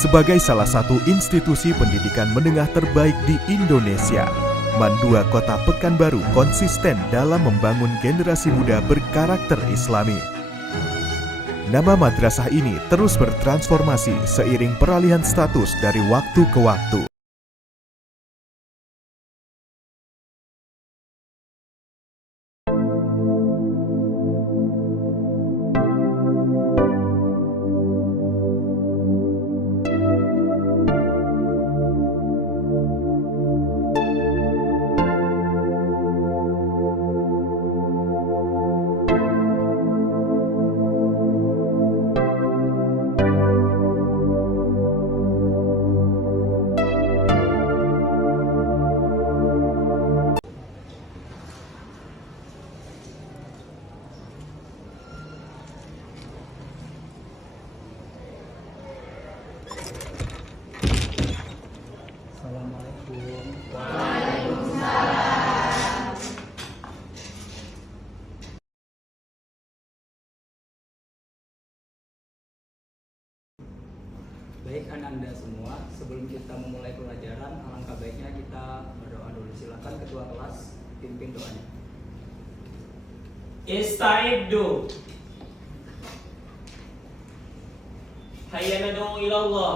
Sebagai salah satu institusi pendidikan menengah terbaik di Indonesia, Mandua Kota Pekanbaru konsisten dalam membangun generasi muda berkarakter Islami. Nama madrasah ini terus bertransformasi seiring peralihan status dari waktu ke waktu. Baik Anda semua, sebelum kita memulai pelajaran, alangkah baiknya kita berdoa dulu. Silakan ketua kelas pimpin doanya. Ista'iddu. Hayya nad'u ila Allah.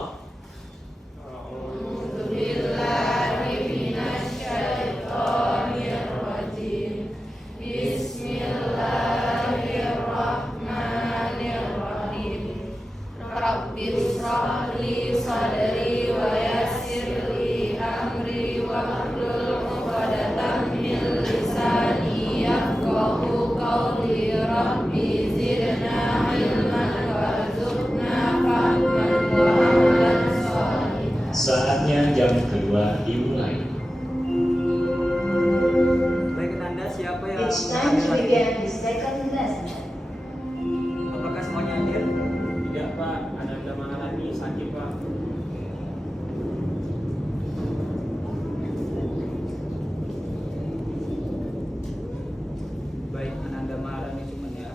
Saatnya jam kedua dimulai. Baik Anda, siapa yang It's time to begin the second lesson. apakah semuanya hadir? Tidak Pak, Ananda Maharani sakit Pak. Baik Ananda Maharani cuman ya.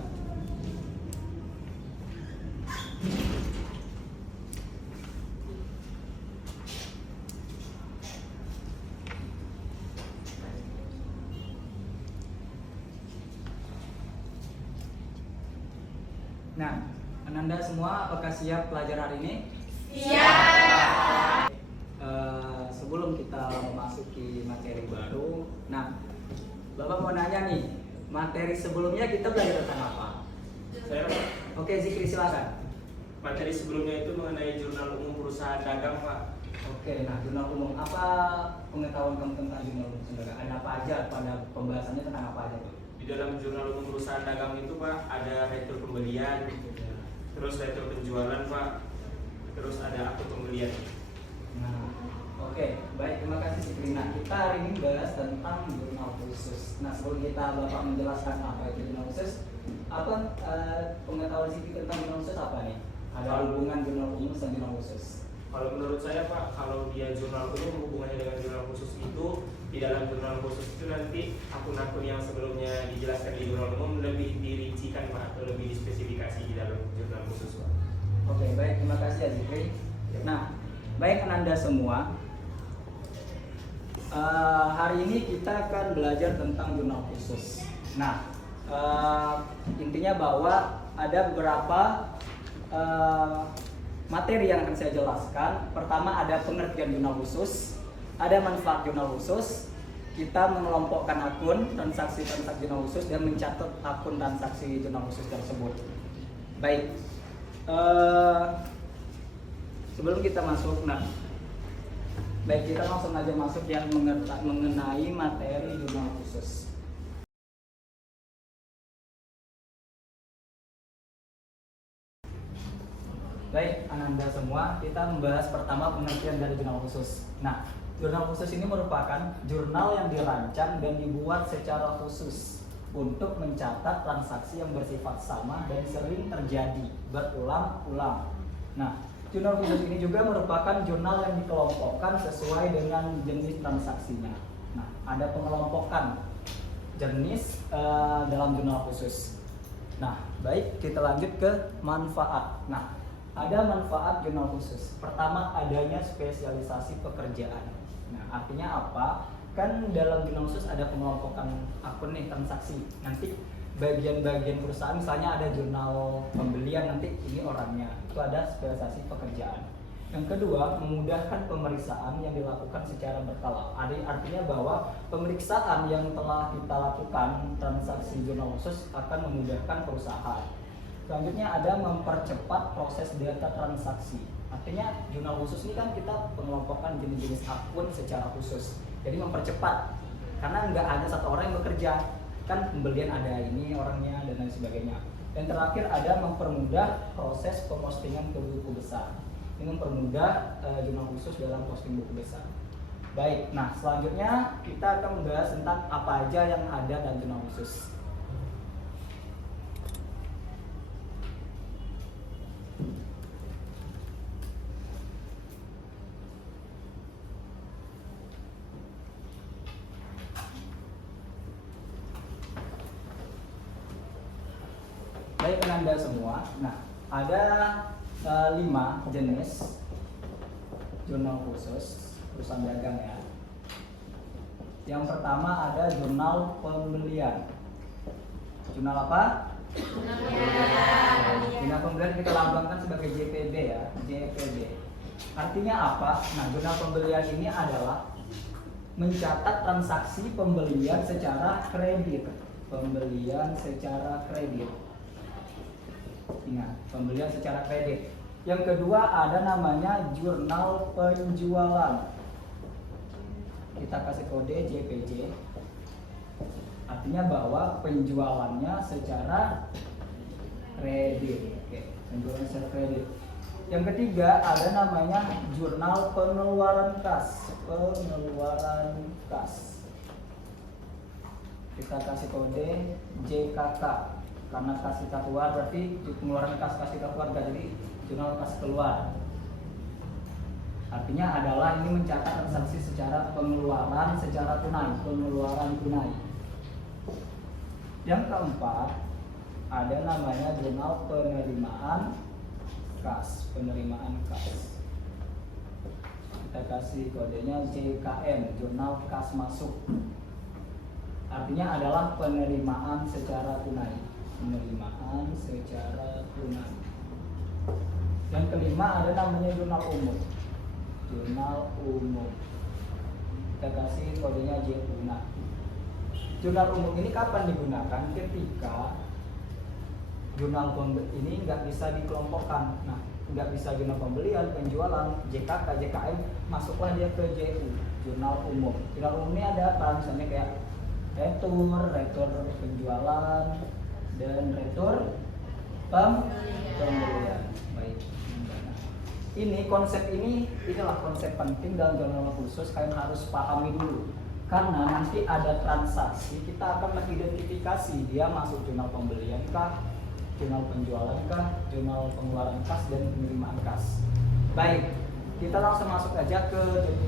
Nah, Ananda semua apakah siap belajar hari ini? Siap. Sebelum kita memasuki materi baru, nah, Bapak mau nanya nih, materi sebelumnya kita belajar tentang apa? Saya Pak, Oke, Zikri silakan. materi sebelumnya itu mengenai jurnal umum perusahaan dagang Pak. Oke, nah jurnal umum, apa pengetahuan kamu tentang jurnal umum dagang? Ada apa aja pada pembahasannya tentang apa aja tuh? Di dalam jurnal umum perusahaan dagang itu Pak, ada retur pembelian, terus retur penjualan Pak, terus ada akte pembelian. Nah, oke, baik, terima kasih Zikri. Nah, kita hari ini bahas tentang jurnal khusus. Nah, sebelum kita Bapak menjelaskan apa itu jurnal khusus, apa pengetahuan Zikri tentang jurnal khusus apa nih? Ada hubungan jurnal umum dan jurnal khusus? Kalau menurut saya Pak, kalau dia jurnal umum hubungannya dengan jurnal khusus itu, di dalam jurnal khusus itu nanti akun-akun yang sebelumnya dijelaskan di jurnal umum lebih dirincikan Pak, atau lebih dispesifikasi di dalam jurnal khusus Pak. Oke, baik, terima kasih ya Zikri. Nah, baik Anda semua, hari ini kita akan belajar tentang jurnal khusus. Nah, intinya bahwa ada beberapa materi yang akan saya jelaskan. Pertama ada pengertian jurnal khusus, ada manfaat jurnal khusus, kita mengelompokkan akun transaksi-transaksi jurnal khusus dan mencatat akun transaksi jurnal khusus tersebut. Baik, sebelum kita masuk, nah, baik kita langsung aja masuk yang mengenai materi jurnal khusus. Baik, Ananda semua, kita membahas pertama pengertian dari jurnal khusus. Nah, jurnal khusus ini merupakan jurnal yang dirancang dan dibuat secara khusus untuk mencatat transaksi yang bersifat sama dan sering terjadi berulang-ulang. Nah, jurnal khusus ini juga merupakan jurnal yang dikelompokkan sesuai dengan jenis transaksinya. Nah, ada pengelompokan jenis dalam jurnal khusus. Nah, baik, kita lanjut ke manfaat. Nah, ada manfaat jurnal khusus. Pertama, adanya spesialisasi pekerjaan. Nah, artinya apa? Kan dalam jurnal khusus ada pengelompokan akun nih, transaksi. Nanti bagian-bagian perusahaan, misalnya ada jurnal pembelian, nanti ini orangnya. Itu ada spesialisasi pekerjaan. Yang kedua, memudahkan pemeriksaan yang dilakukan secara berkala. Artinya bahwa pemeriksaan yang telah kita lakukan transaksi jurnal khusus akan memudahkan perusahaan. Selanjutnya ada mempercepat proses data transaksi. Artinya jurnal khusus ini kan kita pengelompokan jenis-jenis akun secara khusus. Jadi mempercepat, karena nggak hanya satu orang yang bekerja. Kan pembelian ada ini orangnya dan lain sebagainya. Dan terakhir ada mempermudah proses pemostingan ke buku besar. Ini mempermudah jurnal khusus dalam posting buku besar. Baik, nah selanjutnya kita akan membahas tentang apa aja yang ada dalam jurnal khusus. Baik Anda semua, nah ada 5 jenis jurnal khusus perusahaan dagang ya. Yang pertama ada jurnal pembelian. Jurnal apa? Jurnal pembelian kita lambangkan sebagai JPB ya, JPB. Artinya apa? Nah, jurnal pembelian ini adalah mencatat transaksi pembelian secara kredit. Pembelian secara kredit. Ingat, pembelian secara kredit. Yang kedua ada namanya jurnal penjualan. Kita kasih kode JPJ. Artinya bahwa penjualannya secara kredit. Oke, penjualan secara kredit. Yang ketiga ada namanya jurnal pengeluaran kas. Pengeluaran kas. Kita kasih kode JKK. Karena kas kita keluar berarti pengeluaran kas kita keluar, jadi jurnal kas keluar. Artinya adalah ini mencatat transaksi secara pengeluaran secara tunai, pengeluaran tunai. Yang keempat ada namanya jurnal penerimaan kas, penerimaan kas. Kita kasih kodenya JKM, jurnal kas masuk. Artinya adalah penerimaan secara tunai. Penerimaan secara tunai. Yang kelima ada namanya jurnal umum. Jurnal umum. Kita kasih kodenya JUNA. Jurnal umum ini kapan digunakan? Ketika jurnal ini nggak bisa dikelompokkan. Nah, nggak bisa jurnal pembelian, penjualan, JKK, JKM, masuklah dia ke JU, jurnal umum. Jurnal umum ini ada apa? Misalnya kayak retur penjualan, dan retur pembelian. Baik. Ini konsep inilah konsep penting dalam jurnal khusus, kalian harus pahami dulu. Karena nanti ada transaksi, kita akan mengidentifikasi dia masuk jurnal pembelian kah, jurnal penjualan kah, jurnal pengeluaran kas dan penerimaan kas. Baik, kita langsung masuk aja ke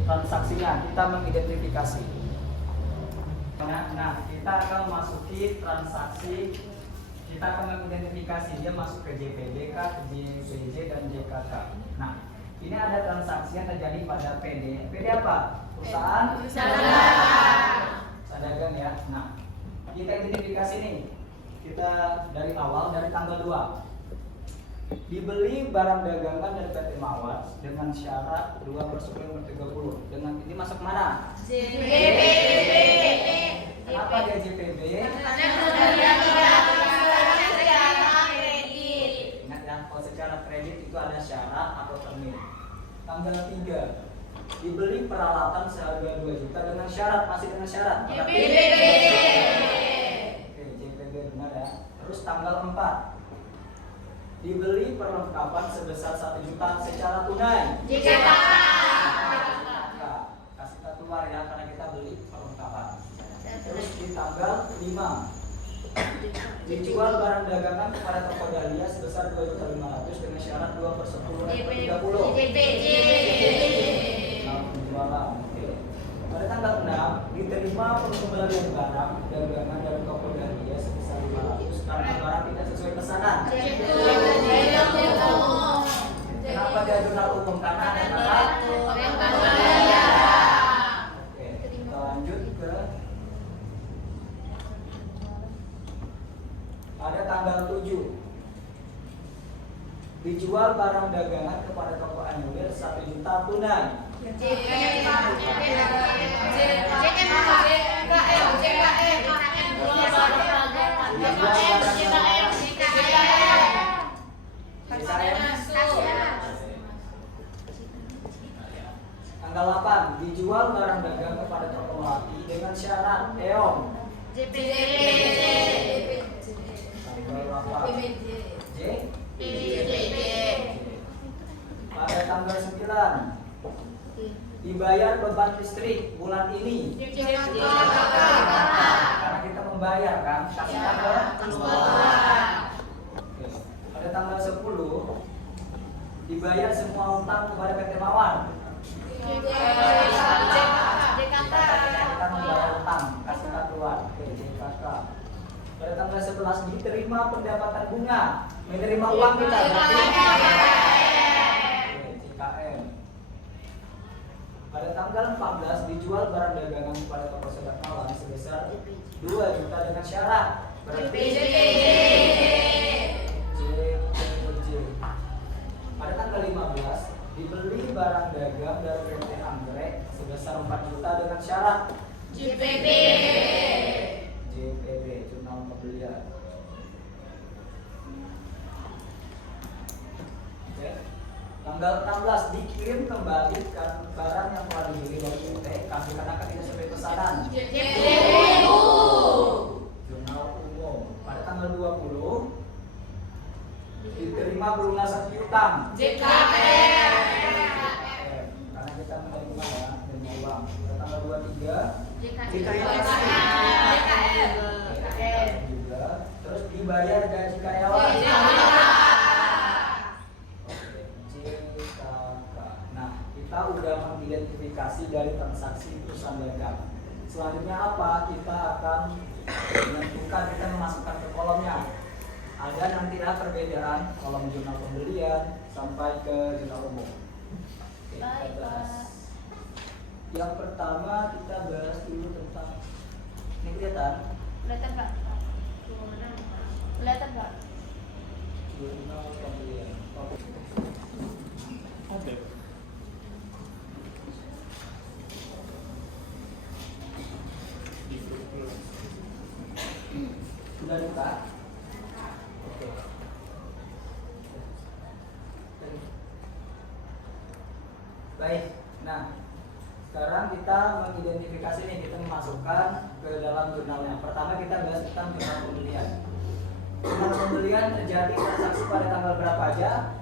transaksinya, kita mengidentifikasi. Nah, kita akan masuki transaksi. Kita akan mengidentifikasi dia masuk ke JPB, JPJ, dan JKK. Nah, ini ada transaksi yang terjadi pada PD. PD apa? Perusahaan dagang ya. Nah, kita identifikasi nih. Kita dari awal, dari tanggal 2. Dibeli barang dagangan dari PT Mawar dengan syarat 2/10/30. Dengan ini masuk mana? JPB. Kenapa dia JPB? Secara kredit itu ada syarat atau termin. Tanggal 3 dibeli peralatan seharga 2 juta dengan syarat, masih dengan syarat. JPB. Oke, JPB benar ya. Terus tanggal 4 dibeli perlengkapan sebesar 1 juta secara tunai. JKK. Kasih kita keluar ya karena kita beli perlengkapan. Terus di tanggal 5 dijual barang dagangan kepada toko Dahlia sebesar 2.500.000 dengan syarat 2/10/30. Penjualan. Oke. Pada tanggal 6 diterima pengembalian barang dagangan dari toko Dahlia sebesar 500 karena barang tidak sesuai pesanan. tanggal 7 dijual barang dagangan kepada toko anulir 1 juta tunai. Tanggal 8 dijual barang dagang kepada toko melati dengan syarat EOM. Tanggal 8 pada tanggal 9 dibayar beban listrik bulan ini. Karena kita membayar kan, kasih tanggal. Oke. Pada tanggal 10 dibayar semua utang kepada PT Mawar. Kita membayar utang, kasih keluar. Oke, JKK. Pada tanggal 11 diterima pendapatan bunga, menerima uang kita berarti JKM. Pada tanggal 14 dijual barang dagangan kepada toko Sodak Malam sebesar 2 juta dengan syarat berarti JPJ. Pada tanggal 15 dibeli barang dagang dari PT Anggrek sebesar 4 juta dengan syarat JPB, jurnal pembelian. Oke. Tanggal 16 dikirim kembali barang yang telah dibeli oleh PT kami dikenakan tidak sesuai pesanan. Jurnal umum. Pada tanggal 20 diterima pelunasan piutang. Karena kita menerima ya, menerima uang. Pada tanggal 23 diterima juga. Terus dibayar gaji karyawan. Nah, kita udah mengidentifikasi dari transaksi perusahaan dagang. Selanjutnya apa? Kita akan menentukan, kita memasukkan ke kolomnya. Ada nantilah perbedaan kolom jurnal pembelian sampai ke jurnal umum. Oke, kita bahas. Yang pertama kita bahas dulu tentang ini kelihatan jurnal pembelian. Oke. Sudah buka? Oke. Baik. Nah, sekarang kita mengidentifikasi nih, kita memasukkan ke dalam jurnalnya. Pertama kita bahas tentang jurnal pembelian. Jurnal pembelian terjadi transaksi pada tanggal berapa aja?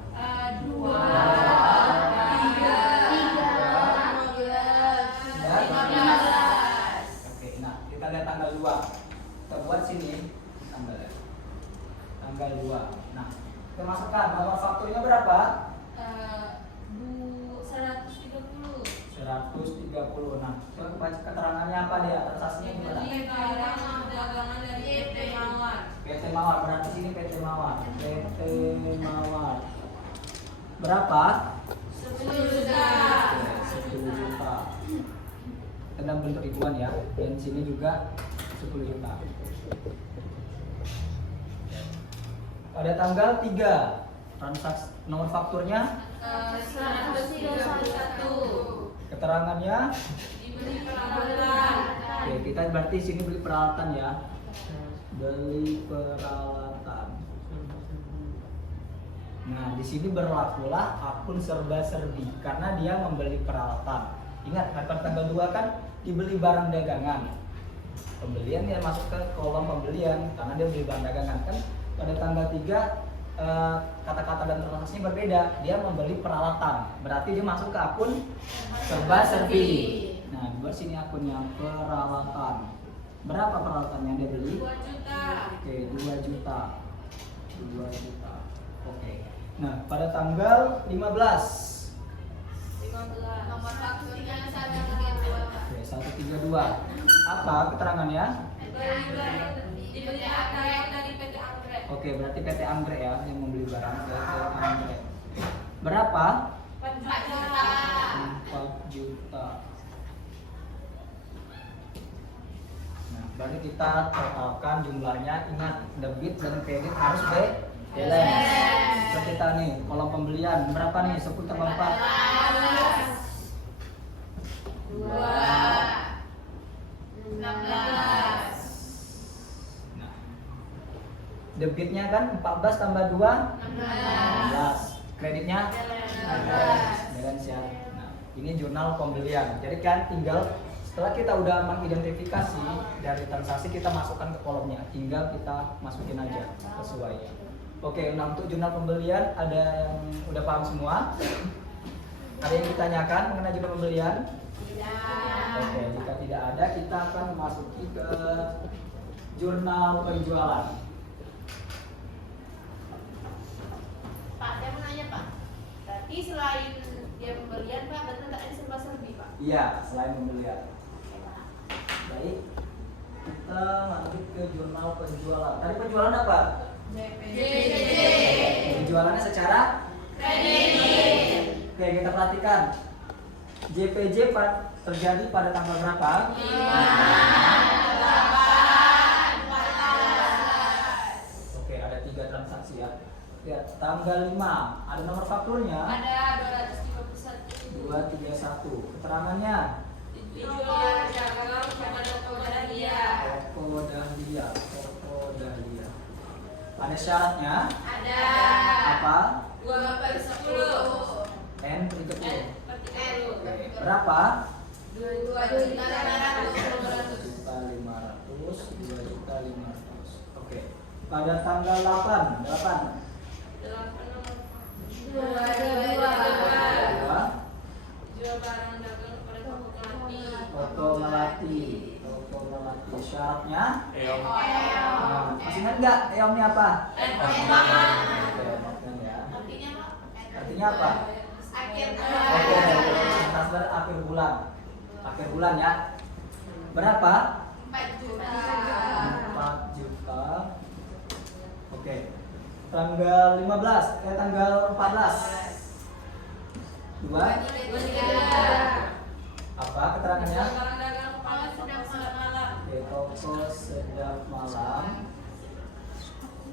2, 3, 15. Oke, nah kita lihat tanggal 2. Kita buat sini tanggalnya. Tanggal 2. Nah, kita masukkan nomor fakturnya berapa? 130. 130. Nah, coba baca keterangannya apa dia? Transaksinya gimana? Beli barang dagangan dari PT Mawar. PT Mawar, berarti sini PT Mawar. PT Mawar. Berapa? 10 juta. 10 juta. Dalam bentuk ribuan ya. Dan sini juga 10 juta. Pada tanggal 3 transaksi nomor fakturnya 131. keterangannya Dibeli peralatan. oke, kita berarti sini beli peralatan ya. Beli peralatan. Nah, di sini berlakulah akun serba-serbi karena dia membeli peralatan. Ingat, pada tanggal 2 kan dibeli barang dagangan. Pembelian dia masuk ke kolom pembelian karena dia beli barang dagangan kan. Pada tanggal 3 kata-kata dan transaksinya berbeda. Dia membeli peralatan. Berarti dia masuk ke akun serba-serbi. Nah, buat sini akunnya peralatan. Berapa peralatan yang dia beli? 2 juta. Oke, 2 juta. 2 juta. Oke. Nah, pada tanggal 15. 15. Nomor fakturnya 132. Oke, 132. Apa keterangannya? Dibeli anggrek dari PT Anggrek. Oke, berarti PT Anggrek ya yang membeli barang PT Anggrek. Berapa? 4 juta. 4 juta. Nah, Baru kita totalkan jumlahnya. Ingat, debit dan kredit harus balance. So kita nih kolom pembelian berapa nih? 10 tambah 4 Nah, debitnya kan 14 tambah 2 16. Kreditnya balance ya. Nah, ini jurnal pembelian. Jadi kan tinggal setelah kita udah mengidentifikasi dari transaksi, kita masukkan ke kolomnya. Tinggal kita masukin aja sesuai. Oke, nah untuk jurnal pembelian ada yang udah paham semua? Ada yang ditanyakan mengenai jurnal pembelian? Oke, jika tidak ada, kita akan memasuki ke jurnal penjualan. Pak, saya mau nanya Pak. Berarti selain dia pembelian Pak, berarti ada serba-serbi Pak. Iya, selain pembelian. Baik, kita lanjut ke jurnal penjualan. Tadi penjualan apa? Penjualannya secara kredit. Oke, kita perhatikan. JPJ terjadi pada tanggal berapa? 5, 8, 14. Oke, ada 3 transaksi ya. Lihat, tanggal 5. Ada nomor fakturnya? Ada 231. 231. Keterangannya? Dijual dagang pada toko Dahlia. Toko Dahlia. Ada syaratnya? Ada. Apa? 2/10. N per 30. Oke, N. berapa? 2.500. 2.500. Oke. Pada tanggal 8. 2. Jual barang dagang pada toko Melati. Toko Melati. Syaratnya? Eom. Nah, masih ingat nggak EOM-nya apa? Oke, maafkan ya. Artinya Pak? Artinya apa? Akhir Oke, transfer akhir bulan. Akhir bulan ya. Berapa? 4 juta. 4 juta. Oke. Tanggal 15, tanggal 14. 2. Apa keterangannya? Barang dagang pada toko sedap malam. Oke, toko sedap malam.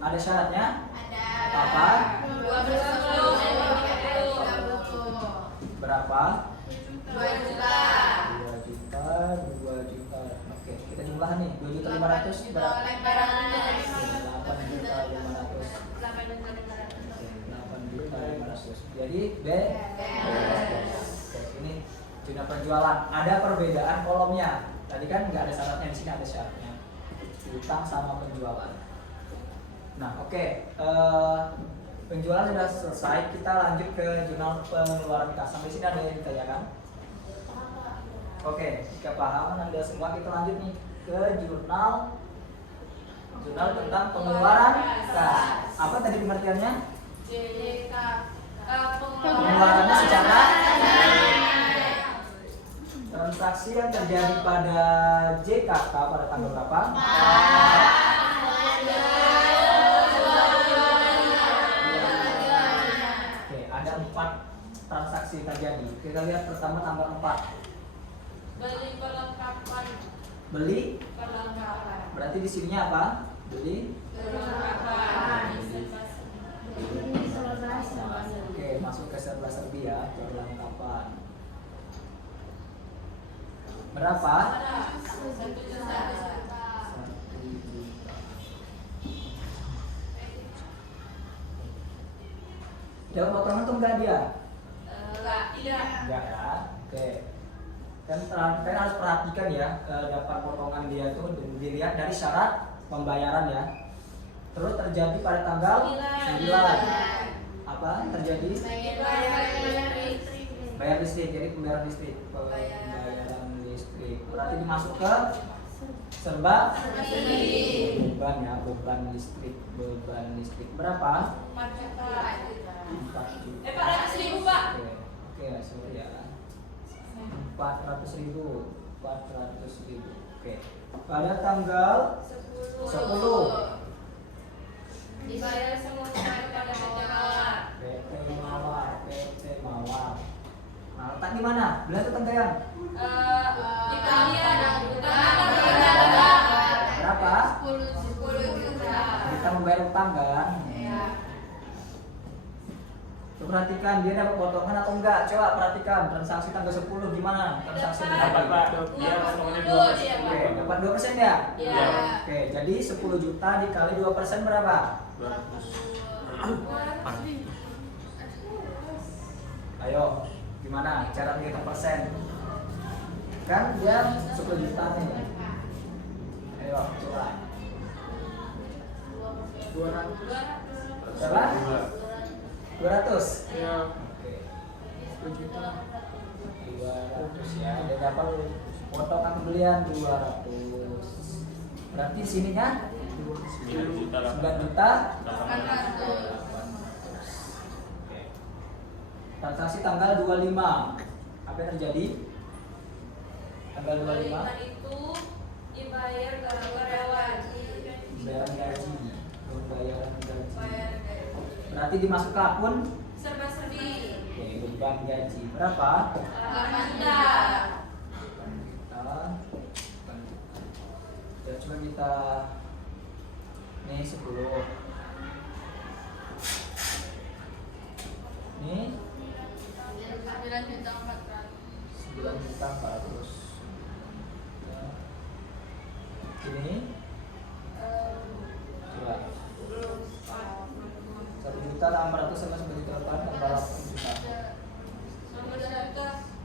Ada syaratnya? Ada. Apa? 2/10. Berapa? 2 juta. 2 juta, 2 juta. Oke, kita jumlah nih. 2.500.000 berapa? 8.500.000. 8.500. Jadi B. Oke, ini jurnal penjualan. Ada perbedaan kolomnya. Tadi kan nggak ada syaratnya, di sini ada syaratnya. Utang sama penjualan. Nah, oke. Penjualan sudah selesai. Kita lanjut ke jurnal pengeluaran kas. Sampai sini ada yang ditanyakan? Oke, jika paham Anda semua, kita lanjut nih ke jurnal tentang pengeluaran kas. Apa tadi pengertiannya? JJK. Pengeluarannya secara transaksi yang terjadi pada JKK pada tanggal berapa? Oke, ada 4 transaksi terjadi. Kita lihat pertama tanggal 4. Beli perlengkapan. Beli, Perlengkapan. berarti di sininya apa? Beli. Perlengkapan. Oke, masuk ke serba-serbi ya, perlengkapan. Berapa? 1 juta. 1 juta. Dapat potongan tuh enggak dia? Tidak. Enggak ya. Oke. Kan kalian harus perhatikan ya, dapat potongan dia tuh dilihat dari syarat pembayaran ya. Terus terjadi pada tanggal 9. Apa terjadi? Bayar listrik, jadi pembayaran listrik. Pembayaran listrik. Berarti dimasuk ke serba beban ya, beban listrik. Berapa? 4 juta. 4 juta. 400.000 Pak. Oke, sorry ya. 400.000. Oke. Pada tanggal 10. Dibayar semua kepada PT Mawar. PT Mawar. Nah, letak di mana? Bilang tuh Tenggayan. Di kalian. membayar utang kan. Tuh, perhatikan dia dapat potongan atau enggak. Coba perhatikan transaksi tanggal 10 gimana? Transaksi Dapat Pak, dia potongannya 2%. Oke, dapat 2% ya? Iya. Oke, jadi 10 juta dikali 2% berapa? 200. Ayo, gimana cara menghitung persen? Kan dia 10 juta nih. Ayo, coba. 200. Berapa? 200. Ya. Oke. 10 juta. 200 ya. Dia dapat potongan pembelian 200. Berarti sininya 9 juta 9 juta 800. Oke. Transaksi tanggal 25. Apa yang terjadi? Tanggal 25 itu dibayar ke karyawan. pembayaran gaji. Pembayaran gaji. Bayar gaji. Berarti dimasuk ke akun Serba-serbi. oke, beban gaji. Berapa? 8 juta. Ya, coba kita nih 10. Nih 9 juta 400. 9 juta 400. Ya. Ini coba 1 juta 600 sama 9 juta 4 tambah 8 juta.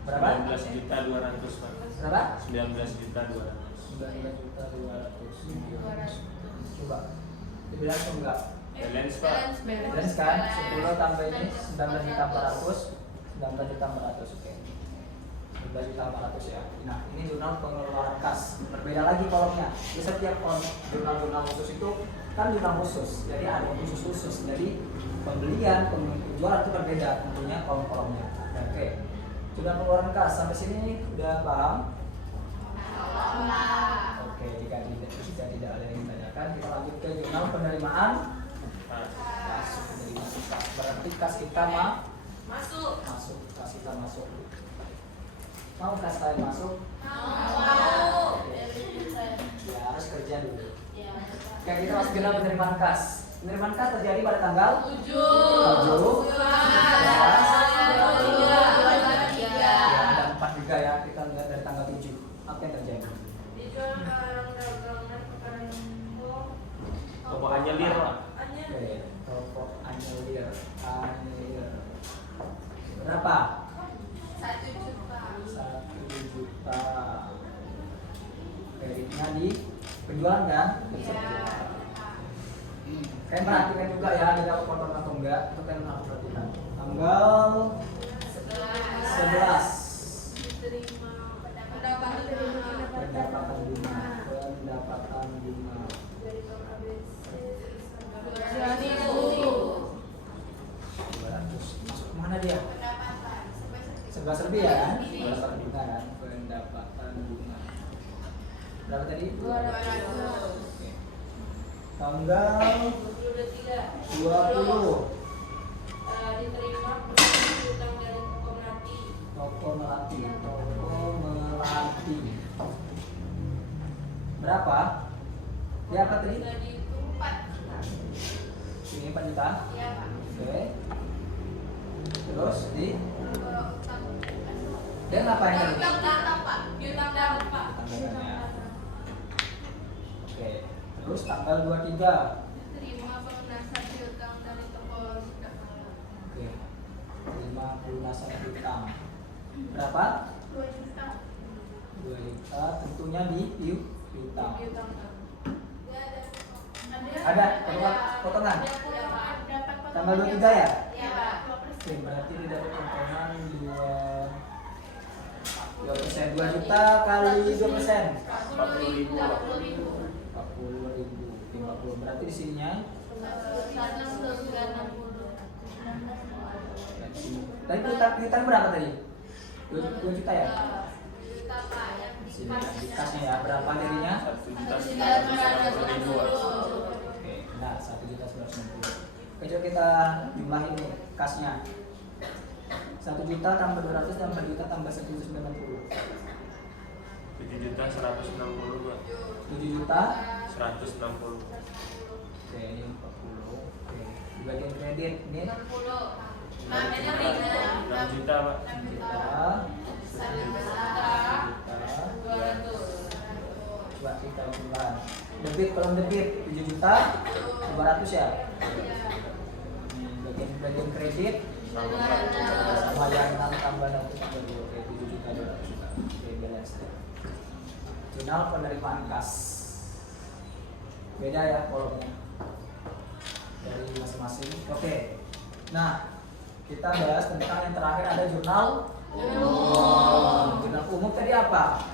Berapa? 19 juta 200 Pak. Berapa? 19 juta 200. 9 juta 200. Coba dibilang atau enggak? Balance Pak. Balance kan? 10 tambah ini 19 juta 400. 19 juta 400, oke. 19 juta 400 ya. Nah, ini jurnal pengeluaran kas. Berbeda lagi kolomnya. Di setiap kolom jurnal-jurnal khusus itu kan jurnal khusus. Jadi ada khusus-khusus. Jadi pembelian, penjualan itu berbeda tentunya kolom-kolomnya. Oke. Jurnal pengeluaran kas sampai sini udah paham? Oke, jika tidak ada yang ditanyakan, kita lanjut ke jurnal penerimaan kas. Penerimaan kas. Berarti kas kita Masuk. masuk, kas kita masuk. Mau kas saya masuk? Mau. Ya harus kerja dulu. Oke, kita masuk jurnal penerimaan kas. Penerimaan kas terjadi pada tanggal 7. 7. Ya. Ya, ada 4 juga ya. Kita lihat dari tanggal 7. Apa yang terjadi? Dijual barang dagangan pekan Toko Anyelir Pak. Oke, toko Anyelir. Berapa? 1 juta. 1 juta. Kreditnya di penjualan kan? Kalian perhatikan juga ya, ada dapat potongan atau enggak? Itu kalian harus perhatikan. Tanggal 11. Diterima pendapatan Pendapatan bunga. Pendapatan bunga. dari Bank ABC 200. Masuk kemana dia? pendapatan Serba serbi ya kan? Pendapatan bunga kan? Pendapatan bunga. Berapa tadi? 200. Oke. Tanggal 23 20. diterima utang dari toko Melati. Toko Melati. Toko Melati. Berapa? Ya apa tadi? Tadi itu 4 juta. Ini 4 juta. Iya Pak. Oke. Terus di Utang. dia ngapain tadi? Utang datang Pak. Utang datang Pak. Tanggalnya. Oke. Terus tanggal 23. Diterima pelunasan piutang dari toko Sudah Malam. Oke. Terima pelunasan utang. Berapa? 2 juta. 2 juta. Tentunya di piutang. Piutang. Ada potongan? Dapat Tanggal 23 ya? Iya Pak. Oke, berarti dia dapat potongan 2%. 2 juta kali 2%. 40.000 Pak. 40.000. 50. Berarti di sininya dan sini. Tadi piutang berapa tadi? 2 juta ya? Sini di kasnya ya. Berapa jadinya? 1.990.000 Pak. Oke, nah 1.990.000. Oke, coba kita jumlahin nih kasnya. 1 juta tambah 200 tambah juta tambah 190. 7 juta 160 Pak. 7 juta 160. Oke, ini 40. Oke, di bagian kredit ini 60. Makanya ringan. 6 juta Pak. 6 juta, juta. 1 juta. 200. coba kita bulan. Debit kolom debit 7 juta 200 ya. Bagian kredit sama yang 6 tambah 6 oke 7 juta 200 juta. Oke, balance. Jurnal penerimaan kas. Beda ya kolomnya dari masing-masing. Oke. Nah, kita bahas tentang yang terakhir ada jurnal umum. Jurnal umum tadi apa?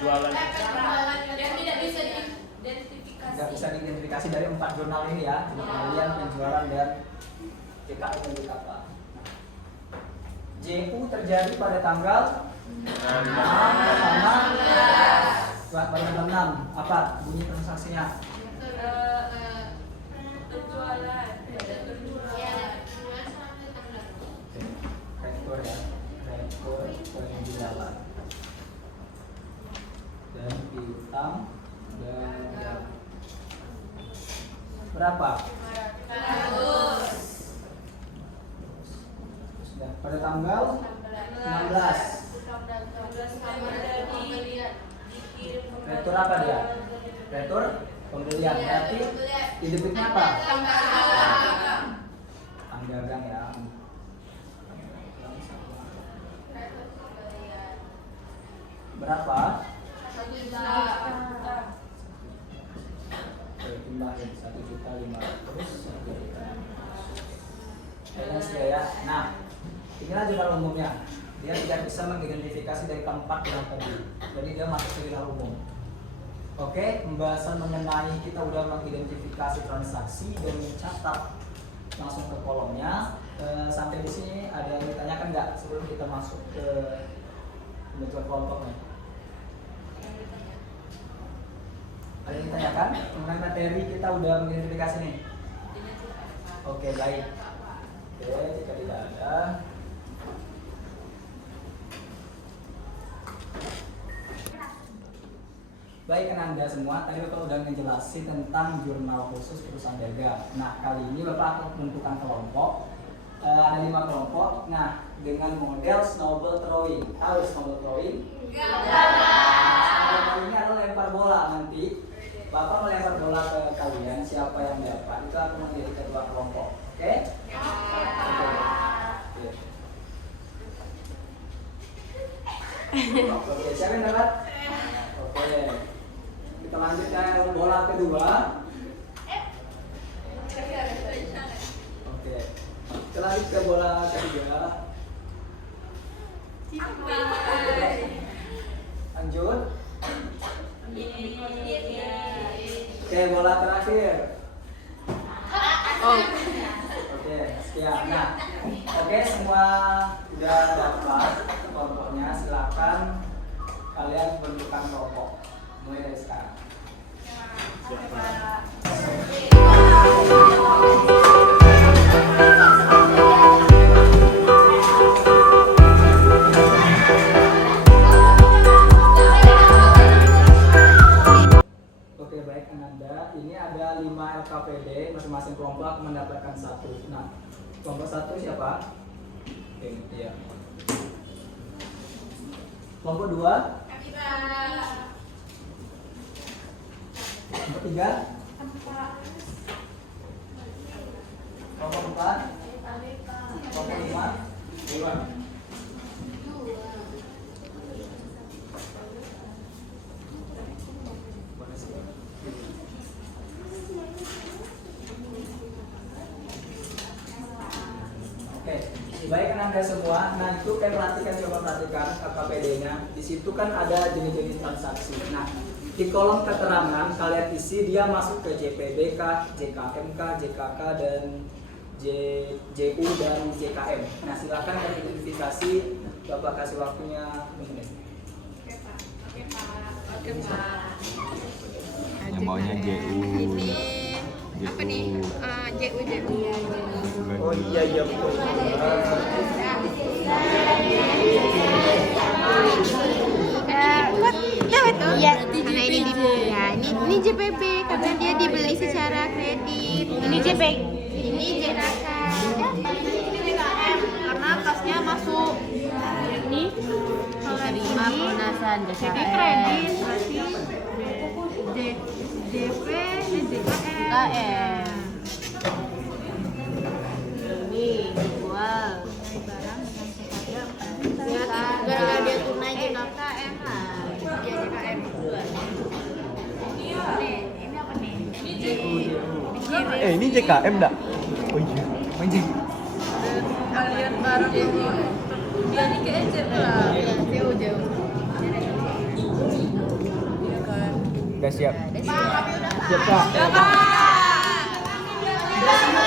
Jualan. Yang tidak bisa diidentifikasi. Nggak bisa diidentifikasi dari 4 jurnal ini ya, jurnal kalian, penjualan dan JKM dan JKK. JU terjadi pada tanggal 6 sama pada tanggal 6. Apa bunyi transaksinya? Penjualan. Rekor ya, rekor penjualan dan piutang dan berapa? 100. Sudah pada tanggal 16. Retur apa dia? Retur pembelian. Berarti di debitnya apa? Anggaran ya. Berapa? 1 juta. Oke, timbahin 1.500.000. Balance ya. Nah, inilah jurnal umumnya. Dia tidak bisa mengidentifikasi dari keempat yang tadi. Jadi dia masuk ke jurnal umum. Oke, pembahasan mengenai kita udah mengidentifikasi transaksi dan mencatat langsung ke kolomnya. Sampai di sini ada yang ditanyakan nggak sebelum kita masuk ke pembentukan kelompoknya? Ada yang ditanyakan mengenai materi kita udah mengidentifikasi nih. Oke, baik. Oke, jika tidak ada. Baik Anda semua, tadi Bapak udah ngejelasin tentang jurnal khusus perusahaan dagang. Nah, kali ini Bapak akan menentukan kelompok. Ada 5 kelompok. Nah, dengan model snowball throwing. Tahu snowball throwing? Snowball throwing ini adalah lempar bola. Nanti Bapak melempar bola ke kalian, siapa yang dapat itu akan menjadi kedua kelompok. Oke? Oke, siapa yang dapat? Oke. Kita lanjut ke bola kedua. Oke. Kita lanjut ke bola ketiga. Lanjut. Oke, bola terakhir. Oke, sekian. Nah, oke semua udah dapat kelompoknya. Silakan kalian bentukkan kelompok mulai dari sekarang. Oke, baik Ananda. Ini ada 5 LKPD, masing-masing kelompok mendapatkan 1. Nah, kelompok 1 siapa? Oke, dia. Kelompok 2? Kelompok 3? Kelompok 4? Kelompok 5? 2. Oke, baik Anda semua. Nah, itu kan coba perhatikan KPD-nya. Di situ kan ada jenis-jenis transaksi. Nah, di kolom keterangan kalian isi dia masuk ke JPBK, JKMK, JKK dan JU dan JKM. Nah, silakan kalian identifikasi. Bapak kasih waktunya 1 menit. Oke, Pak. Yang bawahnya JU. Apa nih? JU. Oh iya betul. Iya, karena ini di ya. Ini Ini JPB karena dia dibeli secara kredit. Ini JP. Ini JKK. Ini JKM karena tasnya masuk. Ini kalau ini Pelunasan jadi kredit berarti JP dan JKM. JKM. Ini jual. Gara-gara dia tunai JKM lah. Dia JKM duluan. Ini apa nih? Ini JKM enggak? Oh iya. Anjing. Kalian baru dia ini ke Ecer lah. Iya, jauh. Udah siap. Pak, kami udah Siap, Kak.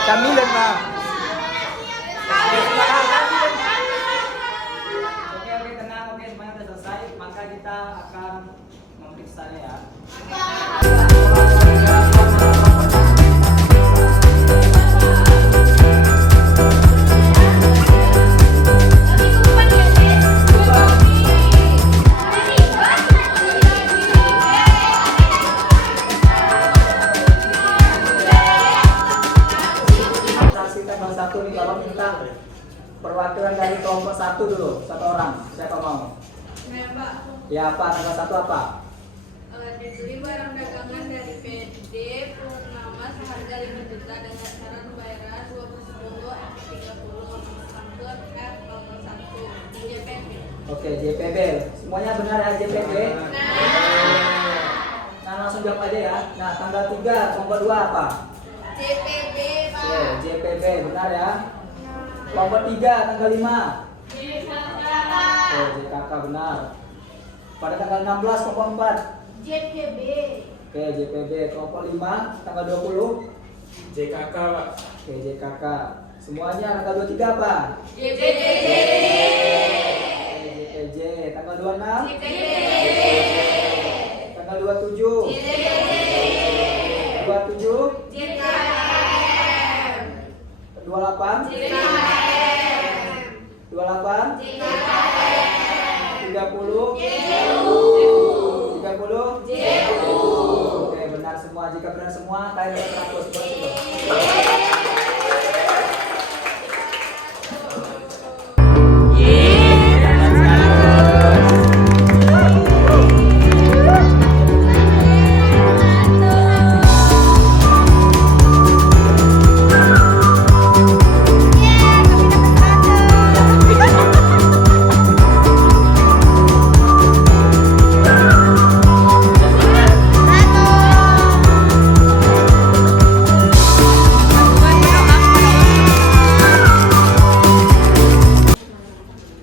Kami dan Pak. Oke, tenang, oke, semuanya sudah selesai. Maka kita akan memeriksanya ya. Saksi tanggal 1 nih, Bapak minta perwakilan dari kelompok 1 dulu, 1 orang. Siapa mau? Ya, Pak, tanggal 1 apa? Dibeli barang dagangan dari PD Purnama seharga 5 juta dengan cara pembayaran 20 MP30 angkut F01 JPB. Oke, JPB. Semuanya benar ya JPB? Nah, langsung jawab aja ya. Nah, tanggal 3, kelompok 2 apa? JPB Pak. Oke, JPB, benar ya. Kelompok 3, tanggal 5. Oke, JKK benar. Pada tanggal 16, kelompok 4. JPB. Oke, JPB. Kelompok 5, tanggal 20. JKK Pak. Oke, JKK. Semuanya tanggal 23 apa? JPB. Oke, JPJ. Tanggal 26. JPB. Tanggal 27. 27. JKM. 28. 28. 30. 30. Oke, benar semua. Jika benar semua, kalian dapat 100 buat itu.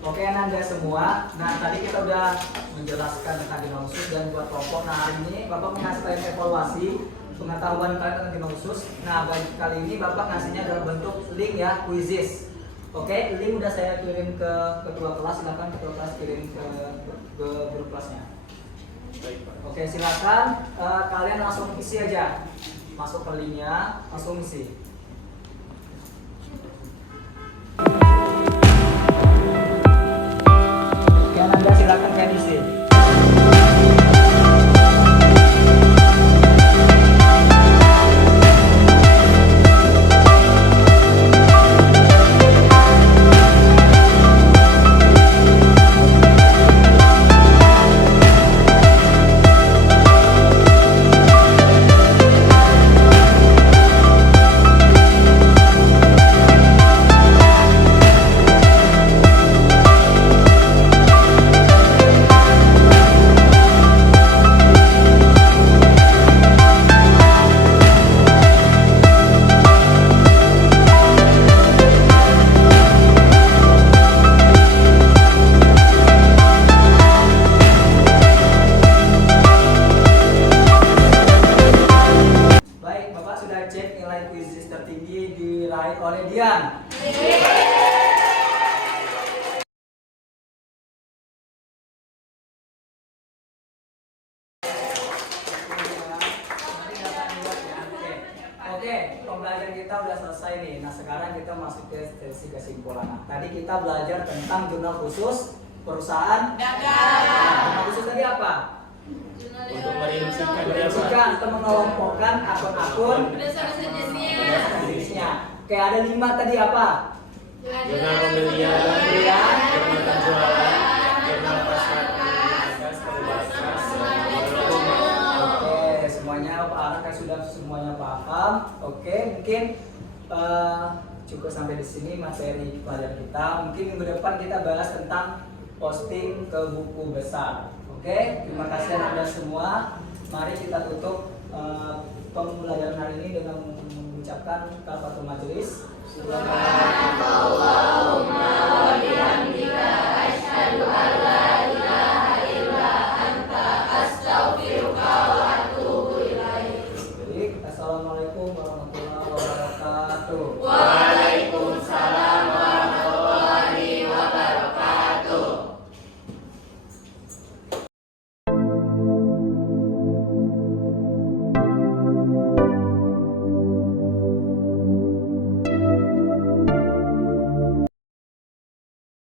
Oke, Anda semua. Nah, tadi kita udah menjelaskan tentang genom khusus dan buat kelompok. Nah, hari ini Bapak mengasih kalian evaluasi pengetahuan kalian tentang genom khusus. Nah, kali ini Bapak ngasihnya dalam bentuk link ya, quizzes. Oke, link udah saya kirim ke ketua kelas. Silakan ketua kelas kirim ke grup kelasnya. Baik Pak. Oke, silakan kalian langsung isi aja. Masuk ke linknya, langsung isi. Oke, Anda silakan kalian isi. Baik, Bapak sudah cek nilai quizzes tertinggi diraih oleh Dian. Oke, pembelajaran kita udah selesai nih. Nah, sekarang kita masuk ke sesi kesimpulan. Nah, tadi kita belajar tentang jurnal khusus perusahaan. Jurnal khusus tadi apa? untuk merincikan atau mengelompokkan akun-akun Berdasarkan jenisnya. jenisnya. Oke, ada 5 tadi apa? jurnal pembelian, jurnal penjualan, jurnal pasar, kas, Oke, semuanya apakah sudah semuanya paham? Oke, mungkin cukup sampai di sini materi pelajaran kita. Mungkin minggu depan kita bahas tentang posting ke buku besar. Oke, terima kasih Anda semua. Mari kita tutup pembelajaran hari ini dengan mengucapkan kafatul majelis. Subhanallah.